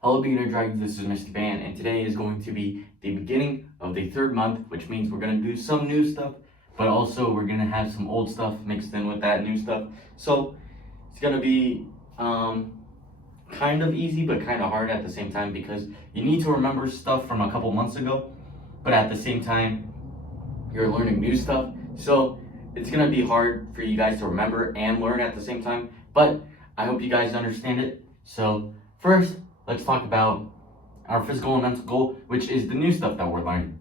Hello beginner dragons, this is Mr. Van, and today is going to be the beginning of the third month, which means we're going to do some new stuff, but also we're going to have some old stuff mixed in with that new stuff. So it's going to be kind of easy, but kind of hard at the same time, because you need to remember stuff from a couple months ago, but at the same time, you're learning new stuff. So it's going to be hard for you guys to remember and learn at the same time, but I hope you guys understand it. So first, let's talk about our physical and mental goal, which is the new stuff that we're learning.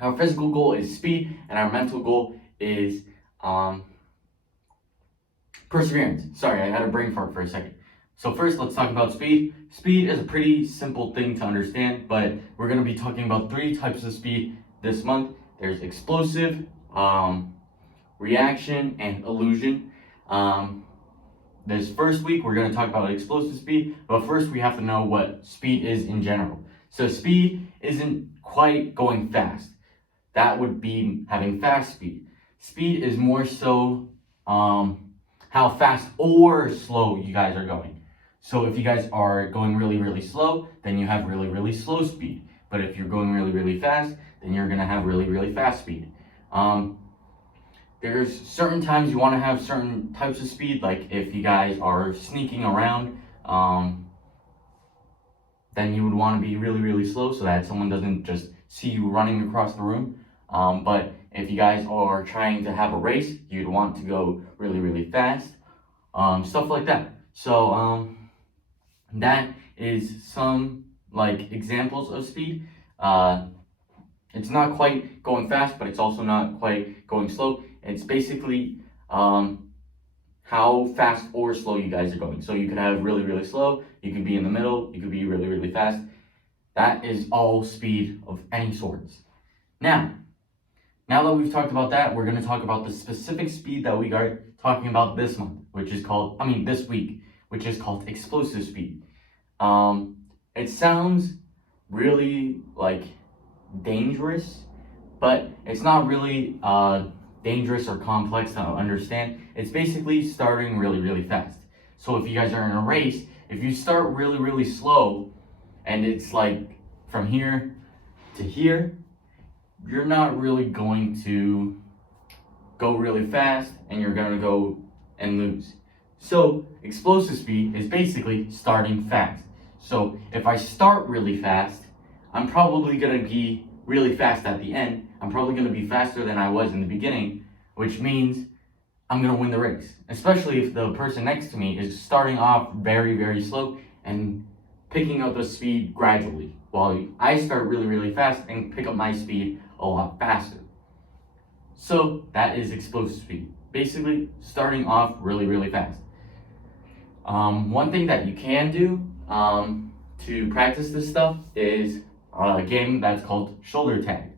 Our physical goal is speed, and our mental goal is perseverance. Sorry, I had a brain fart for a second. So first, let's talk about speed. Speed is a pretty simple thing to understand, but we're going to be talking about 3 types of speed this month. There's explosive, reaction, and illusion. This first week, we're going to talk about explosive speed, but first we have to know what speed is in general. So speed isn't quite going fast. That would be having fast speed. Speed is more so how fast or slow you guys are going. So if you guys are going really, really slow, then you have really, really slow speed. But if you're going really, really fast, then you're going to have really, really fast speed. There's certain times you want to have certain types of speed, like if you guys are sneaking around, then you would want to be really, really slow so that someone doesn't just see you running across the room. But if you guys are trying to have a race, you'd want to go really, really fast, stuff like that. So that is some like examples of speed. It's not quite going fast, but it's also not quite going slow. It's basically how fast or slow you guys are going. So you could have really, really slow, you could be in the middle, you could be really, really fast. That is all speed of any sorts. Now that we've talked about that, we're going to talk about the specific speed that we are talking about this month, this week, which is called explosive speed. It sounds really like dangerous, but it's not really dangerous or complex to understand. It's basically starting really, really fast. So if you guys are in a race, if you start really, really slow and it's like from here to here, you're not really going to go really fast and you're going to go and lose. So explosive speed is basically starting fast. So if I start really fast, I'm probably going to be really fast at the end. I'm probably going to be faster than I was in the beginning, which means I'm going to win the race. Especially if the person next to me is starting off very, very slow and picking up the speed gradually, while I start really, really fast and pick up my speed a lot faster. So that is explosive speed. Basically, starting off really, really fast. One thing that you can do to practice this stuff is a game that's called shoulder tag.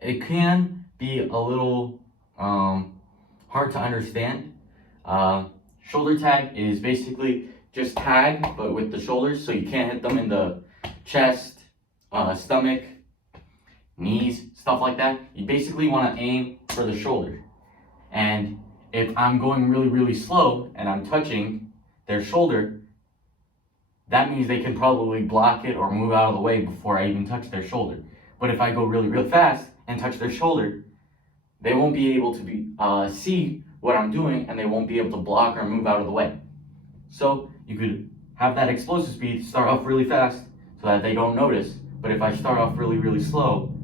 It can be a little hard to understand. Shoulder tag is basically just tag, but with the shoulders, so you can't hit them in the chest, stomach, knees, stuff like that. You basically want to aim for the shoulder. And if I'm going really, really slow and I'm touching their shoulder, that means they can probably block it or move out of the way before I even touch their shoulder. But if I go really, really fast and touch their shoulder, they won't be able to see what I'm doing, and they won't be able to block or move out of the way. So you could have that explosive speed, start off really fast so that they don't notice. But if I start off really, really slow,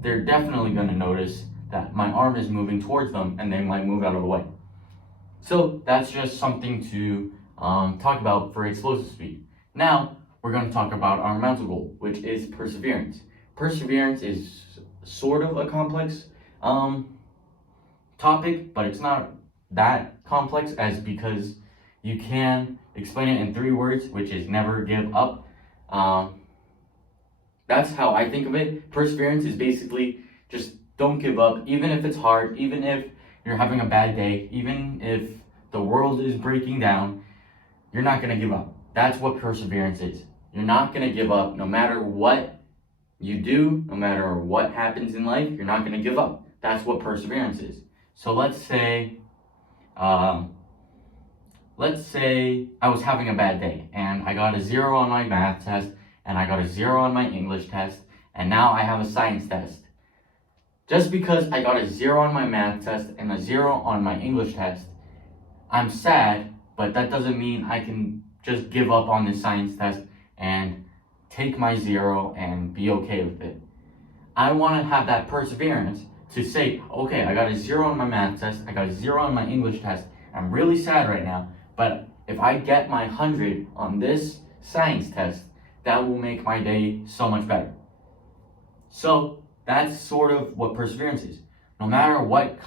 they're definitely going to notice that my arm is moving towards them and they might move out of the way. So that's just something to talk about for explosive speed. Now we're going to talk about our mental goal, which is perseverance. Perseverance is sort of a complex topic, but it's not that complex because you can explain it in 3 words, which is never give up. That's how I think of it. Perseverance is basically just don't give up, even if it's hard, even if you're having a bad day, even if the world is breaking down, you're not going to give up. That's what perseverance is. You're not going to give up no matter what you do, no matter what happens in life, you're not going to give up. That's what perseverance is. So let's say let's say I was having a bad day and I got a 0 on my math test and I got a 0 on my English test, and now I have a science test. Just because I got a 0 on my math test and a 0 on my English test, I'm sad, but that doesn't mean I can just give up on this science test and take my 0 and be okay with it. I want to have that perseverance to say, okay, I got a 0 on my math test, I got a 0 on my English test, I'm really sad right now, but if I get my 100 on this science test, that will make my day so much better. So that's sort of what perseverance is. No matter what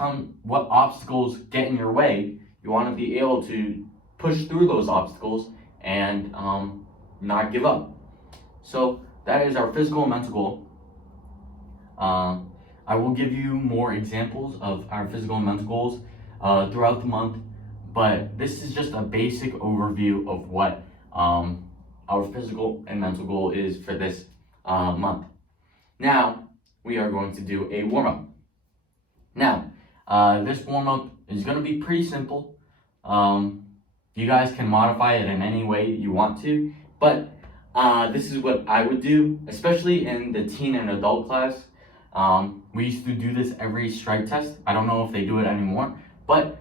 obstacles get in your way, you want to be able to push through those obstacles and not give up. So that is our physical and mental goal. I will give you more examples of our physical and mental goals throughout the month, but this is just a basic overview of what our physical and mental goal is for this month. Now, we are going to do a warm-up. Now, this warm-up is going to be pretty simple. You guys can modify it in any way you want to, but this is what I would do, especially in the teen and adult class. We used to do this every strike test. I don't know if they do it anymore, but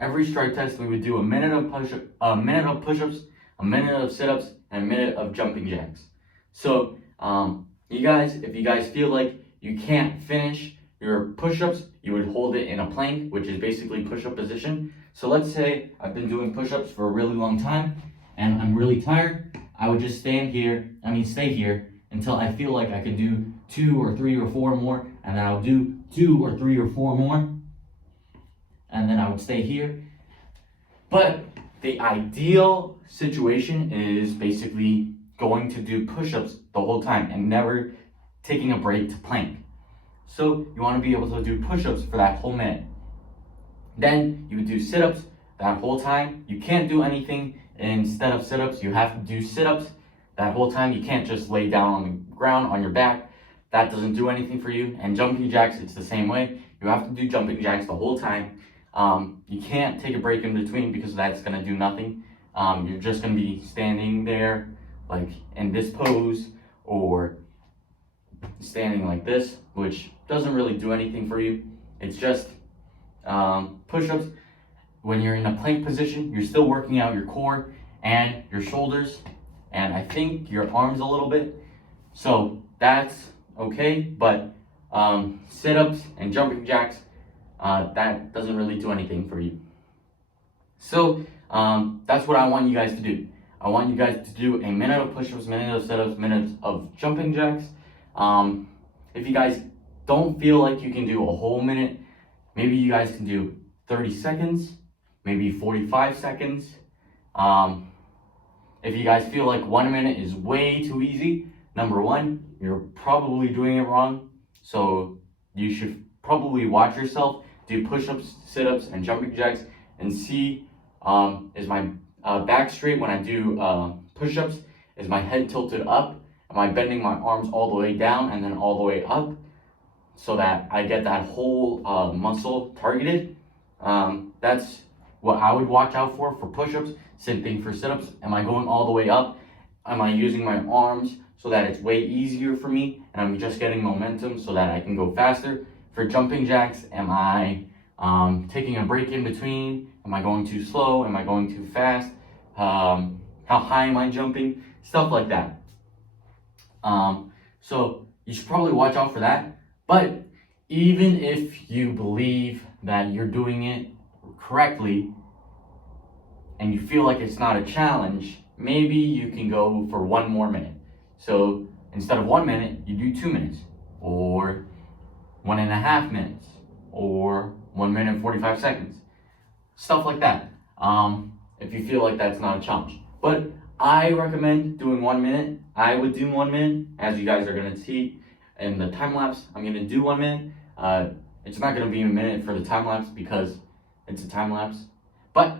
every strike test we would do a minute of push-ups, a minute of sit-ups, and a minute of jumping jacks. So if you guys feel like you can't finish your push-ups, you would hold it in a plank, which is basically push-up position. So let's say I've been doing push-ups for a really long time and I'm really tired. I would just stay here until I feel like I can do 2 or 3 or 4 more, and then I'll do 2 or 3 or 4 more, and then I would stay here. But the ideal situation is basically going to do push-ups the whole time and never taking a break to plank. So you want to be able to do push-ups for that whole minute. Then you would do sit-ups that whole time. You can't do anything instead of sit-ups. You have to do sit-ups that whole time. You can't just lay down on the ground on your back. That doesn't do anything for you. And jumping jacks, it's the same way. You have to do jumping jacks the whole time. You can't take a break in between because that's going to do nothing. You're just going to be standing there like in this pose or standing like this, which doesn't really do anything for you. It's just push-ups. When you're in a plank position, you're still working out your core and your shoulders, and I think your arms a little bit. So that's okay, but sit-ups and jumping jacks, that doesn't really do anything for you. So that's what I want you guys to do. I want you guys to do a minute of push-ups, minute of sit-ups, minutes of jumping jacks. If you guys don't feel like you can do a whole minute, maybe you guys can do 30 seconds, maybe 45 seconds. If you guys feel like 1 minute is way too easy, number one, you're probably doing it wrong. So you should probably watch yourself, do push-ups, sit-ups, and jumping jacks, and see, is my back straight when I do push-ups? Is my head tilted up? Am I bending my arms all the way down and then all the way up so that I get that whole muscle targeted? That's what I would watch out for push-ups. Same thing for sit-ups. Am I going all the way up? Am I using my arms so that it's way easier for me and I'm just getting momentum so that I can go faster? For jumping jacks, am I taking a break in between? Am I going too slow? Am I going too fast? How high am I jumping? Stuff like that. So you should probably watch out for that. But even if you believe that you're doing it correctly and you feel like it's not a challenge, maybe you can go for 1 more minute. So instead of 1 minute, you do 2 minutes, or 1.5 minutes, or 1 minute and 45 seconds. Stuff like that. If you feel like that's not a challenge. But I recommend doing 1 minute. I would do 1 minute, as you guys are gonna see in the time lapse. I'm gonna do 1 minute. It's not gonna be a minute for the time lapse because it's a time lapse. But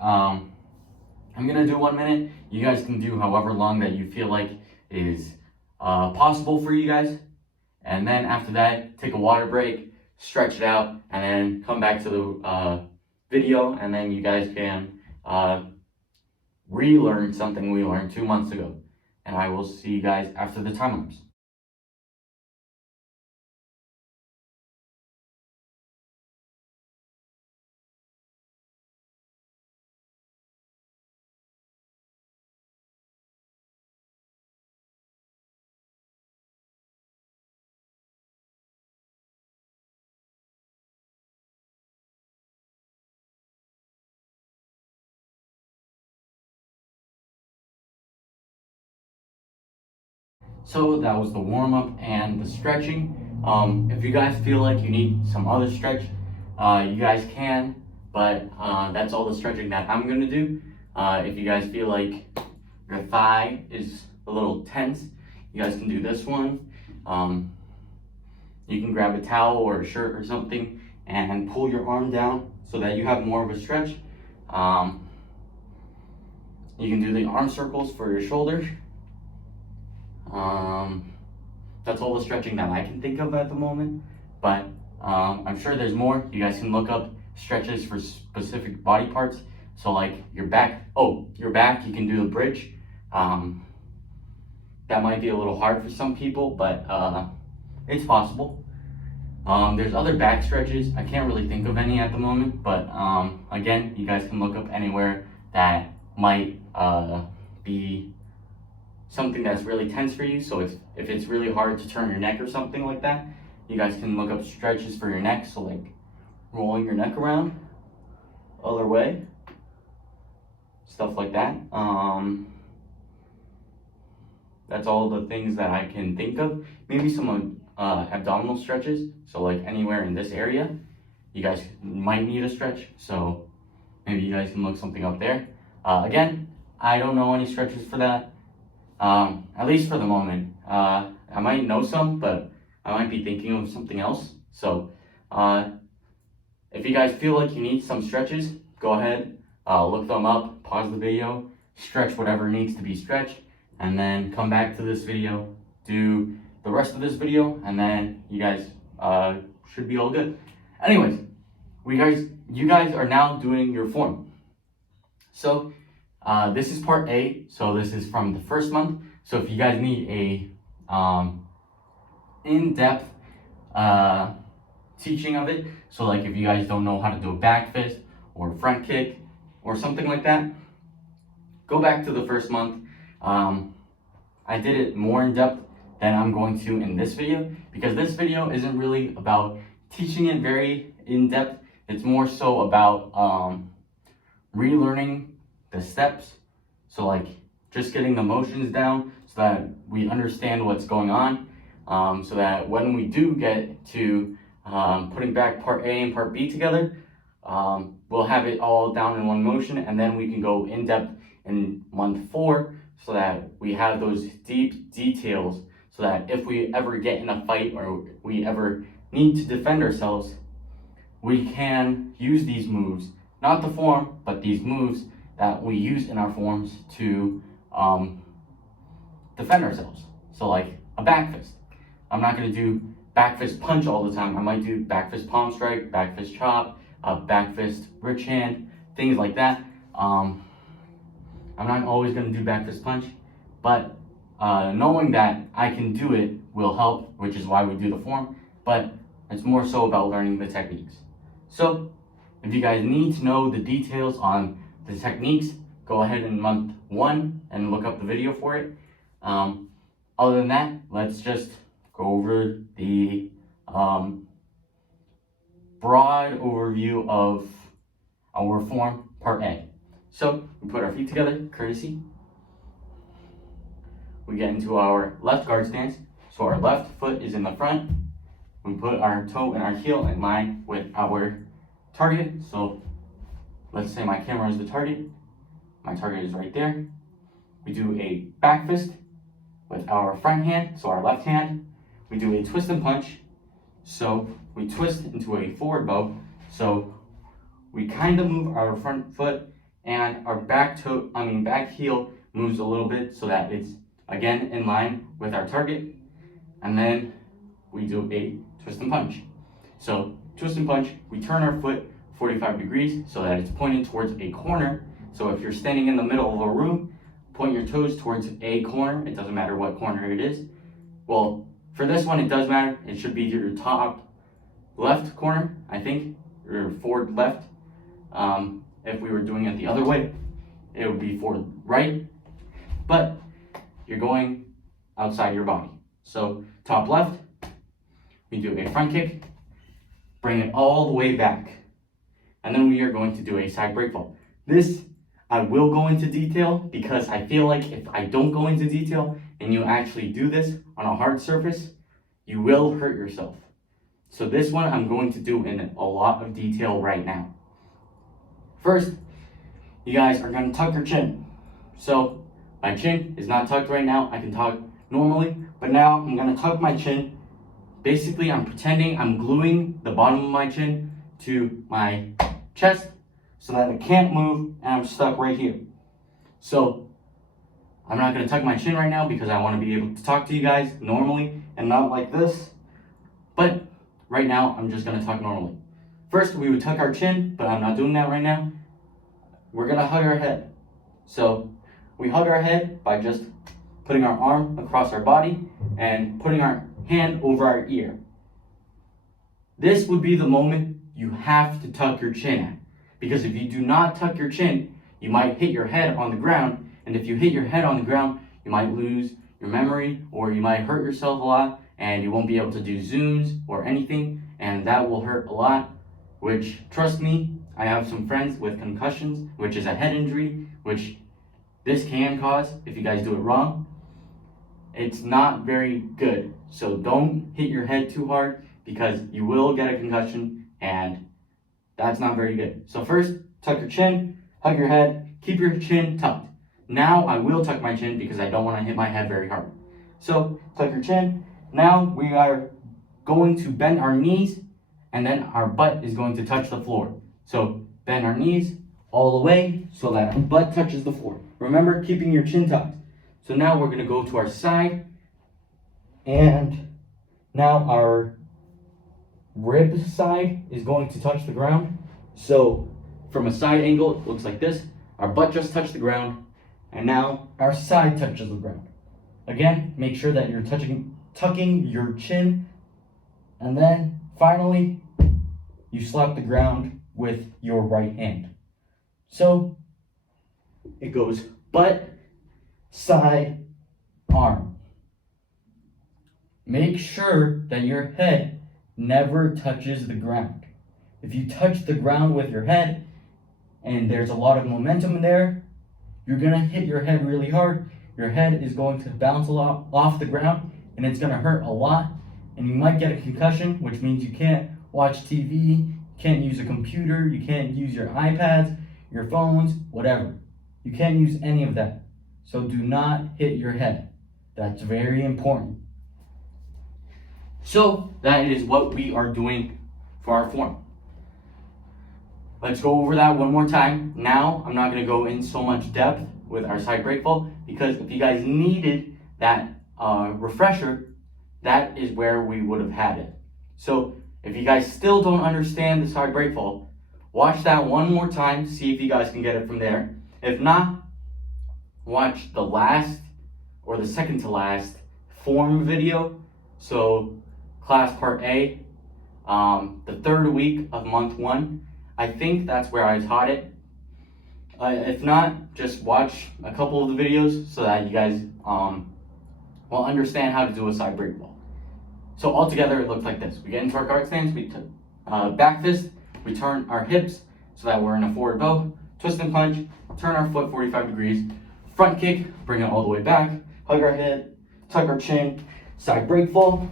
I'm gonna do 1 minute. You guys can do however long that you feel like is possible for you guys. And then after that, take a water break, stretch it out, and then come back to the video, and then you guys can relearn something we learned 2 months ago. And I will see you guys after the time lapse. So that was the warm-up and the stretching. If you guys feel like you need some other stretch, you guys can, but that's all the stretching that I'm gonna do. If you guys feel like your thigh is a little tense, you guys can do this one. You can grab a towel or a shirt or something and pull your arm down so that you have more of a stretch. You can do the arm circles for your shoulder. That's all the stretching that I can think of at the moment, but I'm sure there's more. You guys can look up stretches for specific body parts. So like your back, you can do the bridge. That might be a little hard for some people, but it's possible. There's other back stretches. I can't really think of any at the moment, but again, you guys can look up anywhere that might be something that's really tense for you. So if it's really hard to turn your neck or something like that, you guys can look up stretches for your neck. So like rolling your neck around, other way, stuff like that. That's all the things that I can think of. Maybe some abdominal stretches. So like anywhere in this area, you guys might need a stretch. So maybe you guys can look something up there. Again, I don't know any stretches for that. At least for the moment. I might know some, but I might be thinking of something else. So if you guys feel like you need some stretches, go ahead, look them up, pause the video, stretch whatever needs to be stretched, and then come back to this video, do the rest of this video, and then you guys should be all good. Anyways, you guys are now doing your form. So this is part A, so this is from the first month. So if you guys need a in-depth teaching of it, so like if you guys don't know how to do a back fist or front kick or something like that, go back to the first month. I did it more in depth than I'm going to in this video, because this video isn't really about teaching it very in depth. It's more so about relearning the steps. So like just getting the motions down so that we understand what's going on, so that when we do get to putting back part A and part B together, we'll have it all down in one motion, and then we can go in depth in month 4 so that we have those deep details, so that if we ever get in a fight or we ever need to defend ourselves, we can use these moves, not the form, but these moves that we use in our forms to defend ourselves. So like a back fist. I'm not going to do back fist punch all the time. I might do back fist palm strike, back fist chop, back fist rich hand, things like that. I'm not always going to do back fist punch, but knowing that I can do it will help, which is why we do the form, but it's more so about learning the techniques. So if you guys need to know the details on the techniques, go ahead in month 1 and look up the video for it. Other than that, let's just go over the broad overview of our form, part A. So we put our feet together, courtesy. We get into our left guard stance. So our left foot is in the front. We put our toe and our heel in line with our target. So let's say my camera is the target. My target is right there. We do a back fist with our front hand, so our left hand. We do a twist and punch. So we twist into a forward bow. So we kind of move our front foot, and our back heel moves a little bit so that it's again in line with our target. And then we do a twist and punch. So twist and punch, we turn our foot 45 degrees so that it's pointed towards a corner. So if you're standing in the middle of a room, point your toes towards a corner. It doesn't matter what corner it is. Well, for this one, it does matter. It should be your top left corner, I think, or forward left. If we were doing it the other way, it would be forward right. But you're going outside your body. So top left, we do a front kick, bring it all the way back. And then we are going to do a sag breakfall. This, I will go into detail because I feel like if I don't go into detail and you actually do this on a hard surface, you will hurt yourself. So this one I'm going to do in a lot of detail right now. First, you guys are going to tuck your chin. So my chin is not tucked right now. I can talk normally, but now I'm going to tuck my chin. Basically, I'm pretending I'm gluing the bottom of my chin to my chest so that it can't move and I'm stuck right here. So I'm not going to tuck my chin right now because I want to be able to talk to you guys normally and not like this. But right now, I'm just going to tuck normally. First, we would tuck our chin, but I'm not doing that right now. We're going to hug our head. So we hug our head by just putting our arm across our body and putting our hand over our ear. This would be the moment you have to tuck your chin at. Because if you do not tuck your chin, you might hit your head on the ground. And if you hit your head on the ground, you might lose your memory or you might hurt yourself a lot and you won't be able to do zooms or anything. And that will hurt a lot, which, trust me, I have some friends with concussions, which is a head injury, which this can cause if you guys do it wrong. It's not very good. So don't hit your head too hard because you will get a concussion and that's not very good. So first, tuck your chin, hug your head, keep your chin tucked. Now I will tuck my chin because I don't want to hit my head very hard. So tuck your chin. Now we are going to bend our knees and then our butt is going to touch the floor. So bend our knees all the way so that our butt touches the floor. Remember, keeping your chin tucked. So now we're going to go to our side and now our rib side is going to touch the ground. So from a side angle, it looks like this. Our butt just touched the ground and now our side touches the ground. Again, make sure that you're tucking your chin, and then finally you slap the ground with your right hand. So it goes butt, side, arm. Make sure that your head never touches the ground. If you touch the ground with your head and there's a lot of momentum in there, you're gonna hit your head really hard. Your head is going to bounce a lot off the ground and it's gonna hurt a lot. And you might get a concussion, which means you can't watch TV, you can't use a computer, you can't use your iPads, your phones, whatever. You can't use any of that. So do not hit your head. That's very important. So that is what we are doing for our form. Let's go over that one more time. Now, I'm not going to go in so much depth with our side breakfall because if you guys needed that refresher, that is where we would have had it. So if you guys still don't understand the side breakfall, watch that one more time, see if you guys can get it from there. If not, watch the last or the second to last form video. So class part A, the third week of month 1. I think that's where I taught it. If not, just watch a couple of the videos so that you guys will understand how to do a side breakfall. So altogether, it looks like this. We get into our guard stance, we back fist, we turn our hips so that we're in a forward bow, twist and punch, turn our foot 45 degrees, front kick, bring it all the way back, hug our head, tuck our chin, side breakfall.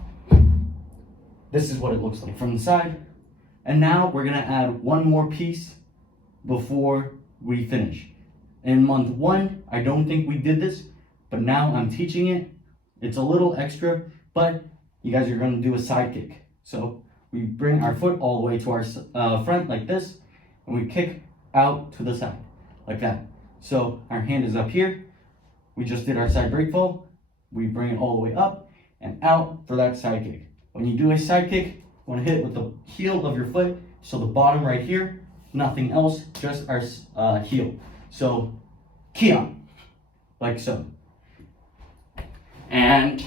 This is what it looks like from the side. And now we're gonna add one more piece before we finish. In month 1, I don't think we did this, but now I'm teaching it. It's a little extra, but you guys are gonna do a sidekick. So we bring our foot all the way to our front like this, and we kick out to the side, like that. So our hand is up here. We just did our side breakfall. We bring it all the way up and out for that side kick. When you do a side kick, you wanna hit it with the heel of your foot, so the bottom right here, nothing else, just our heel. So, kia, like so. And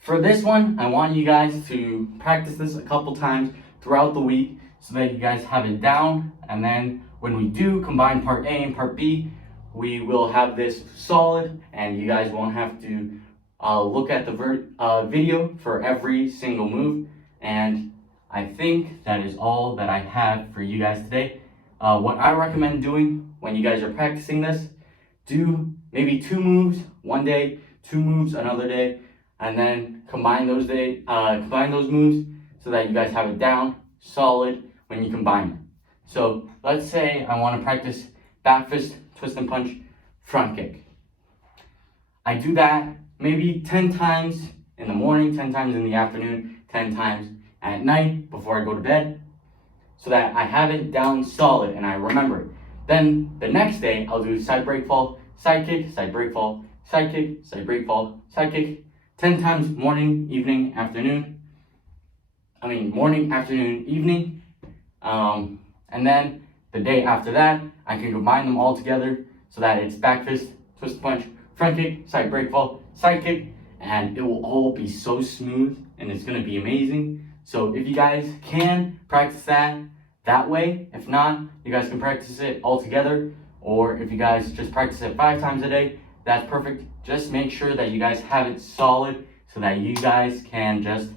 for this one, I want you guys to practice this a couple times throughout the week so that you guys have it down. And then when we do combine part A and part B, we will have this solid and you guys won't have to look at the video for every single move. And I think that is all that I have for you guys today. What I recommend doing when you guys are practicing this, do maybe 2 moves one day, 2 moves another day, and then combine those moves so that you guys have it down solid when you combine them. So let's say I want to practice back fist, twist and punch, front kick. I do that maybe 10 times in the morning, 10 times in the afternoon, 10 times at night before I go to bed, so that I have it down solid and I remember it. Then the next day I'll do side break fall, side kick, side break fall, side kick, side break fall, side kick, 10 times morning, evening, afternoon. Morning, afternoon, evening. And then the day after that, I can combine them all together so that it's back fist, twist punch, front kick, side break fall, side kick, and it will all be so smooth and it's gonna be amazing. So if you guys can practice that way, if not, you guys can practice it all together, or if you guys just practice it 5 times a day, that's perfect. Just make sure that you guys have it solid so that you guys can just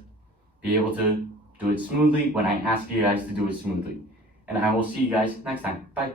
be able to do it smoothly when I ask you guys to do it smoothly. And I will see you guys next time. Bye.